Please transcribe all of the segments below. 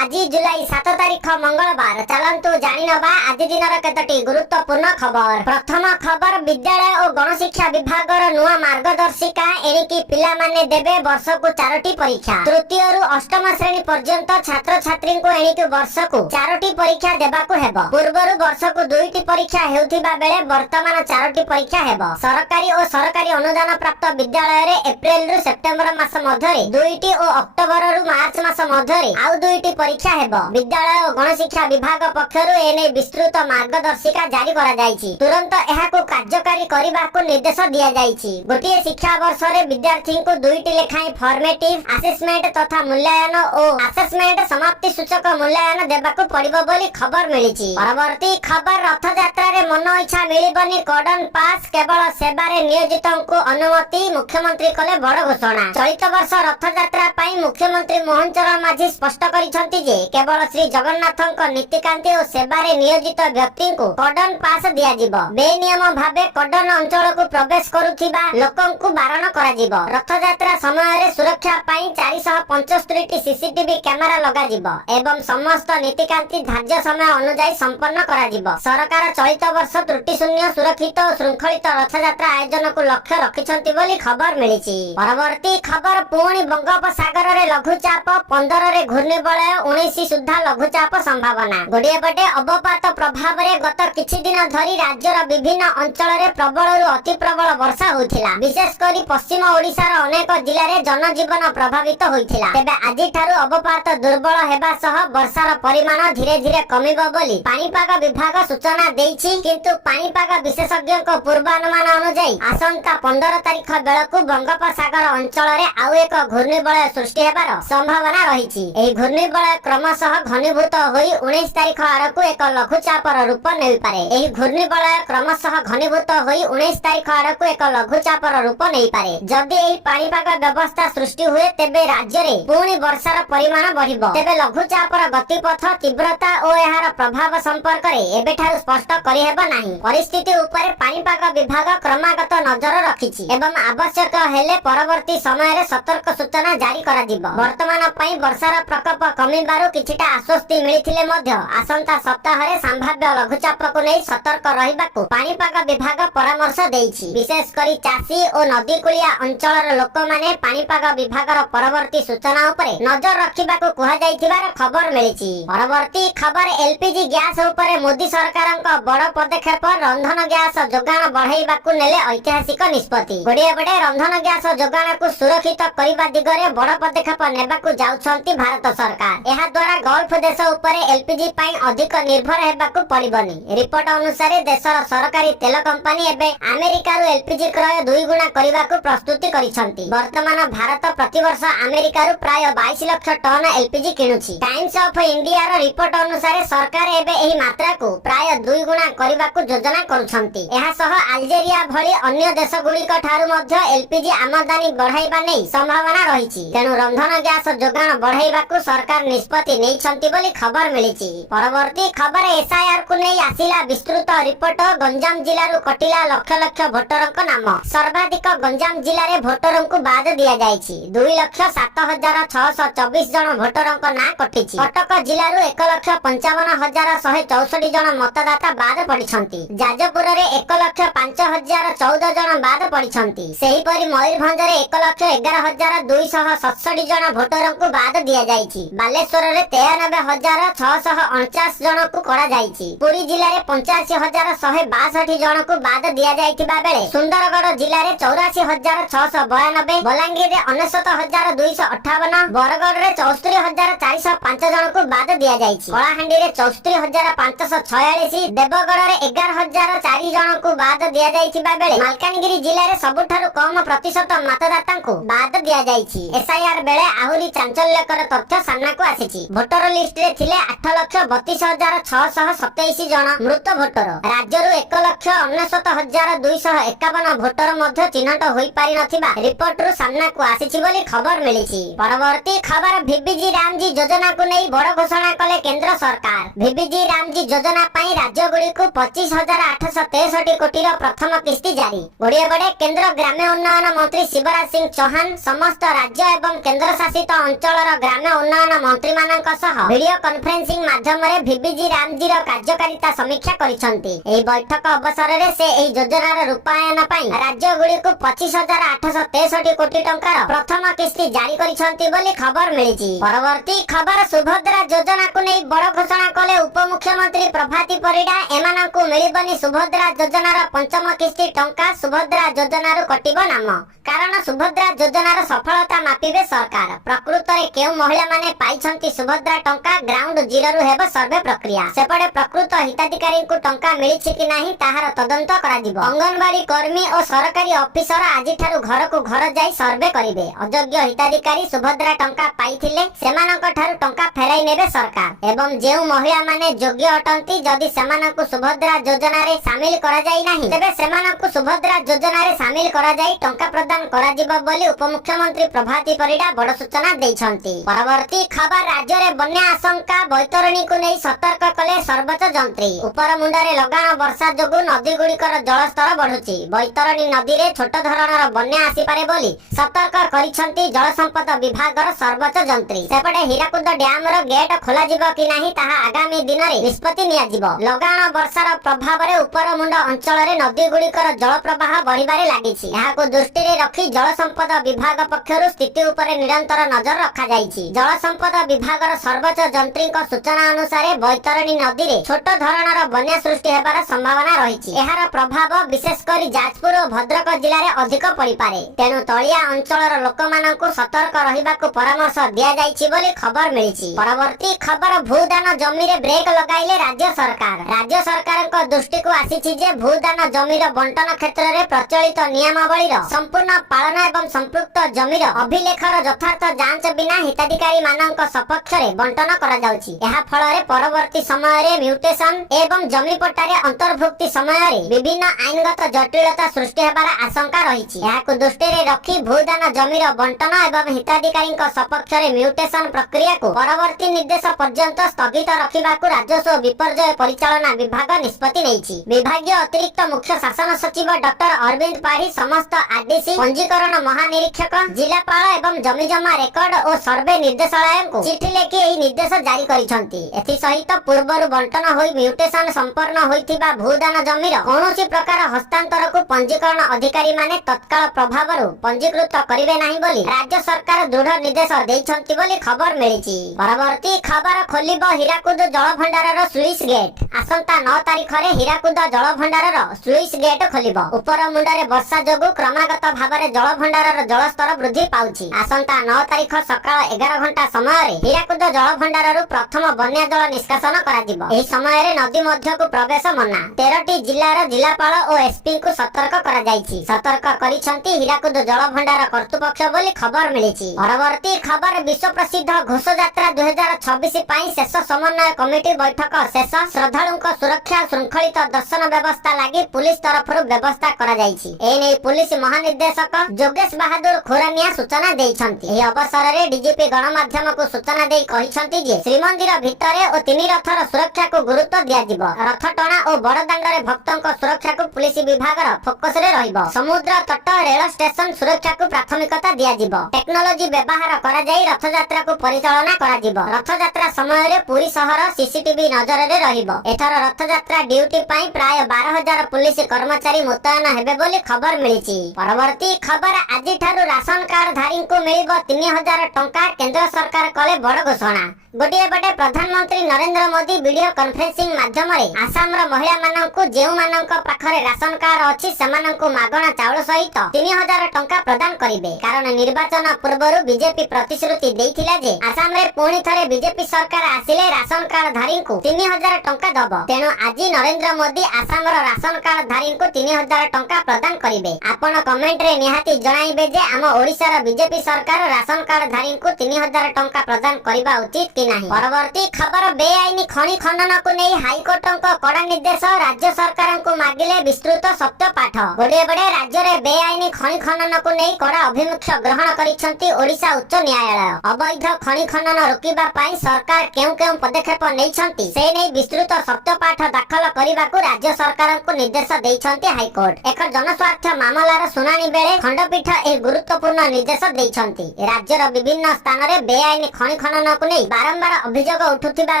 आज जुलाई 7 तारीख मंगलवार। चलंतु जानि नबा आज दिनर केतोटी गुरुत्वपूर्ण खबर। प्रथम खबर, विद्यालय और गणशिक्षा विभागर नुआ मार्गदर्शिका एणिकी पिला माने देबे वर्षकु 4टी परीक्षा। तृतीय रु अष्टम श्रेणी पर्यंत छात्र छात्री को एणिकी वर्षकु 4टी परीक्षा देबाकु हेबो। पूर्वरु वर्षकु 2टी परीक्षा हेउथिबा बेले वर्तमान 4टी परीक्षा हेबो। सरकारी और सरकारी अनुदान प्राप्त विद्यालय रे एप्रिल रु सेप्टेम्बर मास मध्यरे 2टी और अक्टोबर रु मार्च मास मध्यरे आउ 2टी परीक्षा हेबो। विद्यालय और गणशिक्षा विभाग पक्षरु एने विस्तृत मार्गदर्शिका जारी करा जायछि। तुरंत एहाकु कार्यकारी करिबाकु निर्देश दिया जायछि। गोटिए शिक्षा वर्ष रे विद्यार्थी को 2टी लेखाई फॉर्मेटिव असेसमेंट तथा मूल्यांकन और असेसमेंट समाप्ति सूचक मूल्यांकन देबाकु पड़िबो बोली खबर मिलिछि। परवर्ती खबर, रथ यात्रा रे मन इच्छा मिलिबनी कॉर्डन पास, केवल सेवारे नियोजितंकु अनुमति। मुख्यमंत्री कले बड़ घोषणा। चलित वर्ष रथ यात्रा पई मुख्यमंत्री मोहन चरण माझी स्पष्ट करिसंति जे केवल श्री जगन्नाथक नीतिकांति और सेवारे नियोजित व्यक्ति को कॉर्डन पास दिया जिवो। बेनियम भाबे कॉर्डन अंचल को प्रवेश करुथिबा लोकंकु बारण करा जिवो। रथ यात्रा समय रे सुरक्षा पई 475 टी सीसीटीवी कैमेरा लगा जिवो एवं समस्त नीतिकांति धार्य समय अनुसार संपन्न करा जिवो। सरकार चलित वर्ष त्रुटि शून्य सुरक्षित और श्रृंखलित रथ यात्रा आयोजन को लक्ष्य रखिछंती बोली खबर मिलिछि। परवर्ती खबर, पुणी बंगोपसागर रे लघुचाप 15 रे घूर्णिबलय 19 सुधा लघुचाप संभावना। गोड़िए पटे अवपात प्रभाव रे गत किछि दिन धरी राज्यर विभिन्न अंचल रे प्रबल रु अति प्रबल वर्षा होइथिला। विशेष करी पश्चिम ओडिशार अनेक जिल्ला रे जनजीवन प्रभावित होइथिला। तेबे आजि ठारु अवपात दुर्बल हेबा सह वर्षार परिमाण धीरे धीरे कमिबो बोली पानीपाग विभाग सूचना देइछि। किंतु पानीपाग विशेषज्ञक पूर्वानुमान अनुसार आसंता 15 तारीख बेलकु बंगोपसागर अंचल रे आउ एक घूर्णिबलय सृष्टि हेबार संभावना रहिछि। एही घूर्णिबलय क्रमशः घनीभूत होई 19 तारीख आड़कु एक लघुचापर रूप नेइ पारे। एही घूर्णिबलय क्रमशः घनीभूत होई 19 तारीख आड़कु एक लघुचापर रूप नेइ पारे। जदि एही पानीपाग व्यवस्था सृष्टि हुए तेबे राज्य रे पुणी वर्षार परिमाण बढ़िबो। तेबे लघुचापर गतिपथ, तीव्रता और एहार प्रभाव संपर्क रे एबेठारु स्पष्ट करि हेबो नाही। परिस्थिति उपरे पानीपाग विभाग क्रमागत नजर रखिछि एवं आवश्यक हेले परवर्ती समय रे सतर्क सूचना जारी करा दिबो। वर्तमान पई वर्षार प्रकोप कमिबारु किछिटा आश्वस्ति मिलिथिले मध्य आसंता सप्ताह रे संभाव्य लघुचाप को नै सतर्क रहिबाकू पानीपाग विभाग परामर्श देइछि। विशेष करी चासी और नदीकुलिया अंचलर लोक माने पानीपाग विभागर परवर्ती सूचना उपरे नजर रखिबाकू कुहा जाइथिबार खबर मिलिछि। परवर्ती खबर, एलपीजी गैस उपरे मोदी सरकारक बड़ पदक्षेप। रंधन गैस जोगाण बढ़ाइबाकू नेले ऐतिहासिक निष्पत्ति। गोड़िए बडे रंधन गैस जोगाण को सुरक्षित करिबा दिगरे बड़ पदक्षेप नेबाकू जाउछंती भारत सरकार। एहा द्वारा गल्फ देश उपरे एलपीजी पई अधिक निर्भर हेबाकू पड़िबनी। रिपोर्ट अनुसार देशर सरकारी तेल कंपनी एबे अमेरिका रु एलपीजी क्रय 2 गुणा करिबाकू प्रस्तुति करिसंती। वर्तमान भारत प्रतिवर्ष अमेरिका रु प्राय 22 लाख टन एलपीजी किनुछि। टाइम्स ऑफ इंडिया रो रिपोर्ट अनुसार सरकार एबे एही मात्रा को प्राय 2 गुणा करिबाकू योजना करुछंती। एहा सह अल्जेरिया भली अन्य देश गुलिक ठारु मध्य एलपीजी आमदानी बढ़ाइबा नै संभावना रहिछि। तेनु रंधन गैस जोगाण बढ़ाइबाकू सरकार निष्पत्ति नेइछंती बोली खबर मिलिछि। परवर्ती खबर, एसआईआर को नै आसिला विस्तृत रिपोर्ट। गंजाम जिल्ला रु कटिला लक्ष लक्ष भोटरक नाम। सर्वाधिक गंजाम जिल्ला रे भोटरंकु बाद दिया जायछि। 2,07,624 जन भोटरंक ना कटिछि। कटक जिल्ला रु 1,55,164 जन मतदाता बाद पडिछंती। जाजपुर रे 1,05,014 जन बाद पडिछंती। सेही परि मयूरभंज रे 1,11,267 जन भोटरंकु बाद दिया जायछि। बालेश्वर रे 93,649 जन को करा जायछि। पुरी जिल्ला रे 85,162 जन को बाद दिया जायतिबा बेले सुंदरगढ़ जिल्ला रे 84,692, बलांगीर रे 99,258, बरगढ़ रे 74,405 जन को बाद दिया जायछि। कलाहांडी रे 74,546, देवगढ़ रे 11,004 जन को बाद दिया जायतिबा बेले मालकानगिरी जिल्ला रे सबुठारु कम प्रतिशत मतदाता को बाद दिया जायछि। एसआईआर बेले आहुरी चांचल्यकर तथ्य सामना को आसीछि। भोटर लिस्ट रे थिले 8,32,627 जन मृत भोटर। राज्य रु 1,69,251 भोटर मध्य चिन्हट होई पारि नथिबा रिपोर्ट रु सामना को आसीछि बोली खबर मिलिछि। परवर्ती खबर, भिबिजी रामजी योजना को नै बड़ घोषणा कले केंद्र सरकार। भिबिजी रामजी योजना पई राज्य गुडी को 25,863 कोटी रो प्रथम किस्ती जारी। गोड़िए बडे केंद्र ग्राम्य उन्नयन मंत्री शिवराज सिंह चौहान समस्त राज्य एवं केंद्र शासित अंचल ग्राम्य उन्नयन मंत्री मंत्री मानक सह वीडियो कॉन्फ्रेंसिंग माध्यम रे VBG रामजीर कार्यकारिता समीक्षा करिसंती। एही बैठक अवसर रे से एही योजनार रूपायन पई राज्य गुडी को 25,863 कोटी टंकार प्रथम किस्ती जारी करिसंती बोली खबर मिलिछि। परवर्ती खबर सुभद्रा योजना को नै बड़ घोषणा कले उपमुख्यमंत्री प्रभाती परिडा। एमानंकु मिलिबनी सुभद्रा योजनार पंचम किस्ती टंका। सुभद्रा योजनार कटिबो नाम, कारण सुभद्रा योजनार सफलता मापिबे सरकार। प्रकृत रे केउ महिला माने पाइछंती सुभद्रा टंका, ग्राउंड जीरो रु हेबो सर्वे प्रक्रिया। सेपटे प्रकृत हिताधिकारी को टंका मिलिछि कि नाही ताहार तदंत कराजिबो। अंगनवाड़ी कर्मी और सरकारी ऑफिसर आजि ठारु घर को घर जाई सर्वे करिवे। अयोग्य हिताधिकारी सुभद्रा टंका पाइथिले सेमानक ठारु टंका फेराई नेबे सरकार। एवं जेउ महिला माने योग्य अटंती जदि सेमानकु सुभद्रा योजना रे शामिल करा जाई नाही तेबे सेमानकु सुभद्रा योजना रे शामिल करा जाई टंका प्रदान करा जिवो बोली उपमुख्यमंत्री प्रभाती परिडा बड़ सूचना दैछंती। परवर्ती खबर राज्य रे बन्या आशंका। बैतरणी को नै सतर्क कले सर्वोच्च जंत्री। उपर मुंडरे लगाण वर्षा जोगु नदी गुडीकर जलस्तर बढ़ुची। बैतरणी नदी रे छोट धरणर बन्या आसी पारे बोली सतर्क करिसंती जल संपद विभागर सर्वोच्च जंत्री। सेपटे हीराकुद डैम रो गेट खोला जिवो कि नाही ताहा आगामी दिन रे निष्पत्ति निया जिवो। लगाण वर्षार प्रभाव रे उपर मुंड अंचल रे नदी गुडीकर जल प्रवाह बढ़िबारे लागिछि। एहाको दृष्टि रे रखी जल संपद विभाग पक्षरु स्थिति उपरे निरंतर नजर रखा जाइछि। जल संपद विभागर सर्वोच्च जंत्रीक सूचना अनुसार बैतरणी नदी रे छोट धरणर बन्या सृष्टि हेबार संभावना रहिछि। एहार प्रभाव विशेष करी जाजपुर और भद्रक जिल्ला रे अधिक पड़ी पारे। तेणु तलिया अंचलर लोकमानंकु सतर्क रहिबाकु परामर्श दिया जाइछि बोली खबर मिलिछि। परवर्ती खबर भूदान जमी रे ब्रेक लगाइले राज्य सरकार। राज्य सरकारक दृष्टि को आसीछि जे भूदान जमीर बंटन क्षेत्र रे प्रचलित नियमावलीर संपूर्ण पालन एवं संपृक्त जमीर अभिलेखर यथार्थ जांच बिना हिताधिकारी मानक सपक्ष रे बंटन करा जाउछि। एहा फल रे परवर्ती समय रे म्यूटेशन एवं जमी पट्टारे अंतर्भुक्ति समय रे विभिन्न आईनगत जटिलता सृष्टि हेबार आशंका रहिछि। एहाकु दृष्टि रे रखी भूदान जमीर बंटन एवं हिताधिकारीक सपक्ष रे म्यूटेशन प्रक्रिया को परवर्ती निर्देश पर्यंत स्थगित रखिबाकु राजस्व विपर्यय परिचालना विभाग निष्पत्ति नेइछि। विभागीय अतिरिक्त मुख्य शासन सचिव डॉक्टर अरविंद पाढ़ी समस्त आरडीसी पंजीकरण महानिरीक्षक जिलापाल एवं जमी जमा रेकर्ड और सर्वे निर्देशालय को चिठी लेखि एही निर्देश जारी करिसंती। एथि सहित पूर्वरु बंटन होई म्यूटेशन संपन्न होइथिबा भूदान जमीर कोनोसी प्रकार हस्तांतर को पंजीकरण अधिकारी माने तत्काल प्रभावरु पंजीकृत करिवे नाही बोली राज्य सरकार दृढ़ निर्देश दैछंती बोली खबर मिलिछि। परवर्ती खबर खोलिबो हीराकुद जल भंडारर स्लुइस गेट। आसंता 9 तारिख रे हीराकुद जल भंडारर स्लुइस गेट खोलिबो। उपर मुंडरे वर्षा जोगु क्रमागत भाबरे जल भंडारर जलस्तर वृद्धि पाउछि। आसंता 9 तारिख सकाळ 11 घंटा समय रे हीराकुद जल भंडाररु प्रथम बन्या जल निष्कासन करा जिवो। एही समय रे नदी मध्य को प्रवेश मना। 13टी जिल्लार जिलापाल और एसपी को सतर्क करा जाइछि। सतर्क करिसंती हीराकुद जल भंडार कर्तृपक्ष बोली खबर मिलिछि। परवर्ती खबर विश्व प्रसिद्ध घोष यात्रा 2026 पई शेष समन्वय कमिटी बैठक शेष। श्रद्धालुंक सुरक्षा श्रृंखलित दर्शन व्यवस्था लागि पुलिस तरफरु व्यवस्था करा जाइछि। एने पुलिस महानिर्देशक जोगेश बहादुर खोरानिया सूचना दैछंती। एही अवसर रे डीजीपी गणमाध्यम को सूचना देई कहिसंती जे श्रीमंदिर भितरे और 3 रथर सुरक्षा को गुरुत्व दिया जिवो। रथ टणा और बड़दांड रे भक्तंक सुरक्षा को पुलिस विभागर फोकस रे रहिबो। समुद्र तट रेल स्टेशन सुरक्षा को प्राथमिकता दिया जिवो। टेक्नोलॉजी व्यवहार करा जाई रथ यात्रा को परिचालना करा जिवो। रथ यात्रा समय रे पुरी शहर सीसीटीवी नजर रे रहिबो। एथर रथ यात्रा ड्यूटी पई प्राय 12,000 पुलिस कर्मचारी मुतयन हेबे बोली खबर मिलिछि। परवर्ती खबर आजि ठारु राशन कार्ड धारी को मिलिबो 3000 टंका। केंद्र सरकार कले बड़ घोषणा। गोटिए बटे प्रधानमंत्री नरेंद्र मोदी वीडियो कॉन्फ्रेंसिंग माध्यम रे आसाम रो महिला माननकु जेउ माननक पाखरे राशन कार्ड अछि सेमाननकु मागणा चाउल सहित 3000 टंका प्रदान करिवे। कारण निर्वाचन पूर्वरु बीजेपी प्रतिश्रुति देइथिला जे आसाम रे पुणी थरे बीजेपी सरकार आसिले राशन कार्ड धारी को 3000 टंका दबो। तेनु आजि नरेंद्र मोदी आसाम रो राशन कार्ड धारी को 3000 टंका प्रदान करिवे। आपण कमेंट रे निहाती जणाइबे जे आम ओडिसा रो बीजेपी सरकार राशन कार्ड धारी को 3000 टंका प्रदान करिबा उचित कि नाही। परवर्ती खबर बेआईनी खनि खनन को नै हाईकोर्टक कड़ा निर्देश। राज्य सरकार को मागिले विस्तृत सत्य पाठ। गोटे बड़े राज्य रे बेआईनी खनि खनन को नै कड़ा अभिमुख्य ग्रहण करिसंती ओडिशा उच्च न्यायालय। अवैध खनि खनन रोकिबा पई सरकार केउ केउ पदक्षेप नैछंती से नै विस्तृत सत्यपाठ दाखल करने राज्य सरकार को निर्देश देइछन्ति हाईकोर्ट। एक जनस्वार्थ मामलार सुनानी बेले खंडपीठ ए गुरुत्वपूर्ण निर्देश देइछन्ति। राज्यर विभिन्न स्थान रे बेआईन खनि खनन को नहीं बारंबार अभियोग उठुथिबा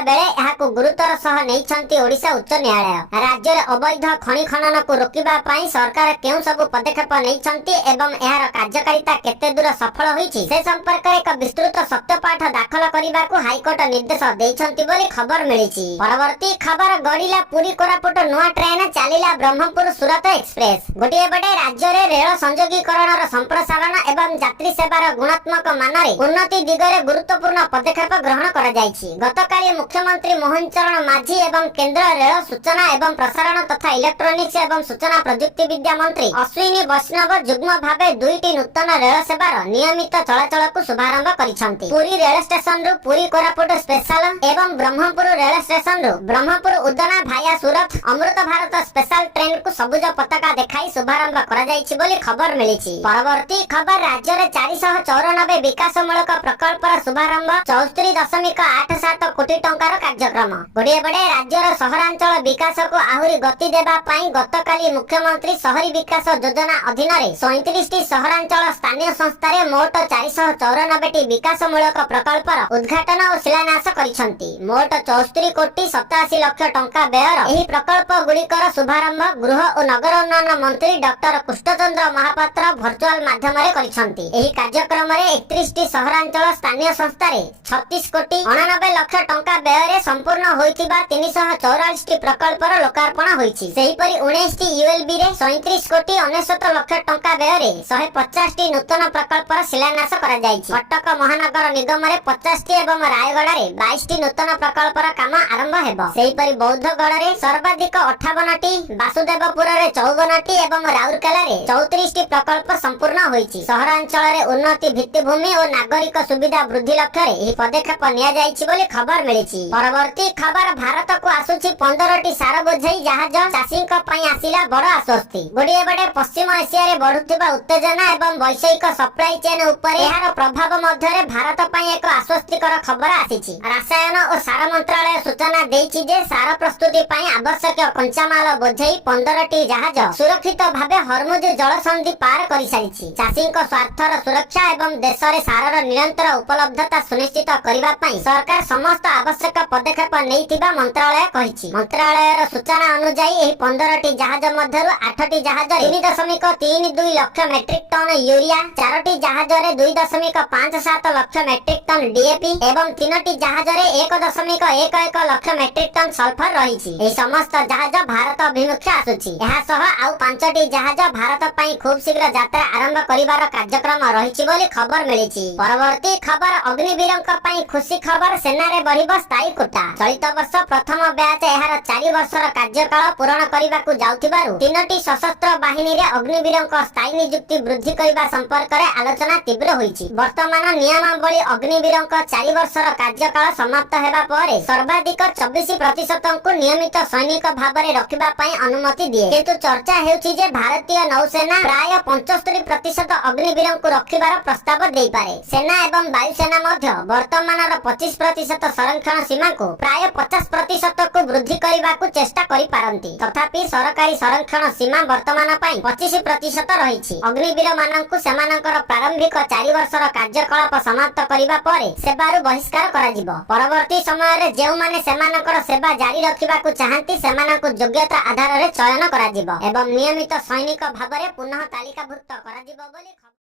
बेले एहाकु गुरुतर सह नेइछन्ति ओडिशा उच्च न्यायालय। राज्य रे अवैध खनि खनन को रोकिबा पई सरकार केउ सब पदक्षेप नेइछन्ति एवं एहार कार्यकारिता केते दूर सफल होईछि से संपर्क रे एक विस्तृत सत्यपाठ दाखल करने हाईकोर्ट निर्देश देइछन्ति बोली खबर मिलिछि। परवर्ती खबर गड़िला पुरी कोरापुट नुआ ट्रेन चलिला ब्रह्मपुर सूरत एक्सप्रेस। गोटे बटे राज्य रे रेल संयोगीकरणर संप्रसारण एवं यात्री सेवार गुणात्मक मानरे उन्नति दिगरे गुरुत्वपूर्ण पदक्षेप ग्रहण करा जायछि। गतकाली मुख्यमंत्री मोहन चरण माझी एवं केंद्र रेल सूचना एवं प्रसारण तथा इलेक्ट्रोनिक्स एवं सूचना प्रजुक्ति विद्या मंत्री अश्विनी वैष्णव जुग्म भावे दुईटी नूतन रेल सेवार नियमित चलाचल को शुभारंभ करिसंति। पुरी रेल स्टेशन रु पुरी कोरापुट स्पेशल एवं ब्रह्मपुर रेल स्टेशन रु ब्रह्मपुर उदना भाया सूरत अमृत भारत स्पेशल ट्रेन को सबुज पताका देखाई शुभारंभ करा जायछि बोली खबर मिलिछि। परवर्ती खबर राज्य रे 494 विकासमूलक प्रकल्पर शुभारंभ 64.87 कोटी टंकार कार्यक्रम। गोटे बड़े राज्यर सहरांचल विकास को आहुरी गति देबा पई गतकाली मुख्यमंत्री शहरी विकास योजना अधीन रे 37 सहरांचल स्थानीय संस्था रे मोट 494 विकासमूलक प्रकल्पर उद्घाटन और शिलान्यास करिसंति। मोट 74 कोटी 87 लाख टंका व्ययर एही प्रकल्प गुड़िकर शुभारंभ गृह और नगर उन्नयन मंत्री डॉक्टर कृष्णचंद्र महापात्र वर्चुअल माध्यम रे करिसंति। एही कार्यक्रम रे 31 टी सहरांचल स्थानीय संस्था रे 36 कोटी 89 लाख टंका व्यय रे संपूर्ण होइतिबा 344 टी प्रकल्पर लोकार्पण होइछि। सेही परि 19 टी यूएलबी रे 37 कोटी 69 लाख टंका व्यय रे 150 टी नूतन प्रकल्पर शिलान्यास करा जायछि। कटक महानगर निगम रे 50 टी एवं रायगढ़ रे 22 टी नूतन प्रकल्पर काम आरंभ हेबो। सेही परि बौद्धगढ़ रे सर्वाधिक 58 टी, वासुदेवपुर रे 54 टी एवं राउरकेला रे 34 टी प्रकल्प संपूर्ण होइछि। सहरांचल रे उन्नति भित्तिभूमि और नागरिक सुविधा वृद्धि लक्ष्य रे एही पदक्षेप निया जायछि बोली खबर मिलिछि। परवर्ती खबर भारत को आसुछि 15 टी सार बोझेई जहाज चाषीक पई आसिला बड़ आश्वस्ति। गोटे बड़े पश्चिम एशिया रे बढ़ुथिबा उत्तेजना एवं वैश्विक सप्लाई चेन ऊपर एहार प्रभाव मध्य भारत पई एक आश्वस्तिकर खबर आसीछि। रसायन और सार मंत्रालय सूचना देइछि जे सार प्रस्तुति पई आवश्यक कंचामाल बोझेई 15 टी जहाज सुरक्षित भावे हरमुज जलसंधि पार करि सारिछि। चाषीक स्वार्थर सुरक्षा एवं देश रे सारर निरंतर उपलब्धता सुनिश्चित करिबा पई सरकार समस्त आवश्यक पदक्षेप नेइथिबा मंत्रालय कहिछि। मंत्रालयर सूचना अनुसार एही 15 टी जहाज मध्यरु 8 टी जहाज 3.32 लाख मेट्रिक टन यूरिया, 4 टी जहाज रे 2.57 लाख मेट्रिक टन डीएपी एवं 3 टी जहाज रे 1.11 लाख मेट्रिक टन सल्फर रहिछि। एही समस्त जहाज भारत अभिमुखे आसुछि। एहा सह आउ 5 टी जहाज भारत पई खूब शीघ्र यात्रा आरंभ करिवार कार्यक्रम रहिछि बोली खबर मिलिछि। परवर्ती खबर अग्निवीरक पई खुशी खबर सेना रे बढ़िबो स्थायी कोटा। चलित वर्ष प्रथम बैच एहार 4 वर्षर कार्यकाल पूर्ण करिबाकू जाउथिबारु 3 टी सशस्त्र बाहिनी रे अग्निवीरक स्थायी नियुक्ति वृद्धि करिबा संपर्क रे आलोचना तीव्र होईछि। वर्तमान नियमावली अग्निवीरक 4 वर्षर कार्यकाल समाप्त हेबा परे सर्वाधिक 24% को नियमित सैनिक भाबरे रखिबा पई अनुमति दिए, किंतु चर्चा हेउछि जे भारतीय नौसेना प्राय 75% अग्निवीरक रखिबार प्रस्ताव देई पारे। सेना एवं वायुसेना मध्य वर्तमानर 25% संरक्षण सीमा को प्राय 50% को वृद्धि करिबाकू चेष्टा करि पारंती। तथापि सरकारी संरक्षण सीमा वर्तमान पई 25% रहिछि। अग्निवीर माननकु सेमानकर प्रारंभिक 4 वर्षर कार्यकलाप समाप्त करिबा परे सेवारु बहिष्कार करा जिवो। परवर्ती समय रे जेउ माने सेमानकर सेवा जारी रखिबाकू चाहंती सेमानकु योग्यता आधार रे चयन करा जिवो एवं नियमित सैनिक भाबरे पुनः तालिकाभुक्त करा जिवो बोली